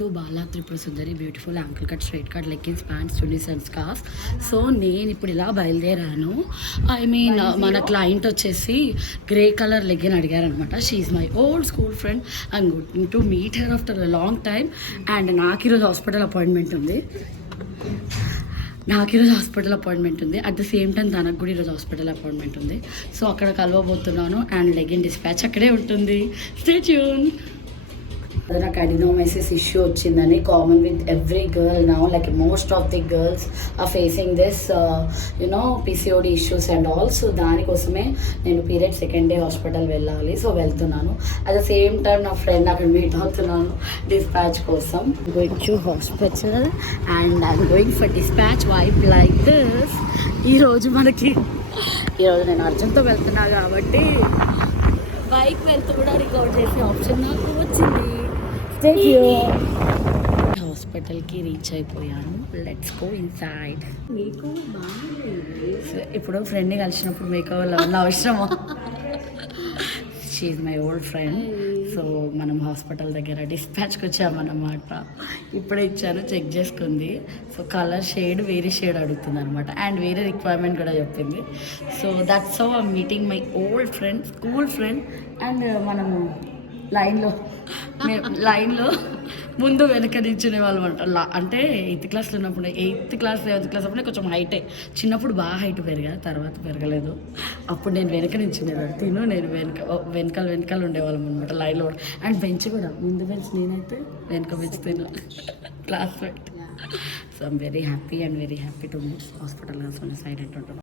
To Bala Tripura Sundari beautiful ankle cut straight cut leggings pants chunnis and scarf. So నేను ఇప్పుడు ఇలా బయలుదేరాను. ఐ మీన్ మన క్లయింట్ వచ్చేసి గ్రే కలర్ లెగ్గిన్ అడిగారనమాట. She's my old school friend. I'm going to meet her after a long time. And నాకు ఈరోజు hospital appointment ఉంది. అట్ ద సేమ్ టైం తనకు కూడా ఈరోజు హాస్పిటల్ అపాయింట్మెంట్ ఉంది. సో అక్కడ కలవబోతున్నాను. అండ్ లెగిన్ డిస్పాచ్ అక్కడే ఉంటుంది. Stay tune. నాకు అడినోమైసిస్ ఇష్యూ వచ్చిందని, common with every girl now, like most of the girls are facing this PCOD issues and all. So దానికోసమే నేను పీరియడ్ సెకండ్ డే హాస్పిటల్ వెళ్ళాలి. So వెళ్తున్నాను. At the same time నా friend అక్కడ meet అవుతున్నాను dispatch కోసం. Going to hospital and I'm going for dispatch vibe like this. ఈరోజు నేను అర్జున్తో వెళ్తున్నా కాబట్టి బైక్ వెళ్తూ కూడా రికార్డ్ చేసే ఆప్షన్ నాకు వచ్చింది. హాస్పిటల్కి రీచ్ అయిపోయాను. Let's go inside. మీకు ఇప్పుడు ఫ్రెండ్ని కలిసినప్పుడు మీకు అవసరమా? She's my old friend. So మనం హాస్పిటల్ దగ్గర డిస్పాచ్కి వచ్చామన్నమాట. ఇప్పుడే ఇచ్చాను, చెక్ చేసుకుంది. సో కలర్ షేడ్ వేరే షేడ్ అడుగుతుంది అనమాట. అండ్ వేరే రిక్వైర్మెంట్ కూడా చెప్పింది. So that's how I'm meeting my old friend, school friend. And మనము లైన్లో ముందు వెనక నిల్చునే వాళ్ళు అంట. అంటే 8th క్లాస్లో ఉన్నప్పుడు, 8th క్లాస్ 7th క్లాస్ అప్పుడే కొంచెం హైటే. చిన్నప్పుడు బాగా హైట్ పెరిగా, తర్వాత పెరగలేదు. అప్పుడు నేను వెనక నిల్చునేవాడు. నేను వెనకాల ఉండేవాళ్ళం అనమాట లైన్లో. అండ్ బెంచ్ కూడా ముందు బెంచ్ నేనైతే, వెనక bench classmate. So I'm very happy to meet hospital side అంటుంటాను.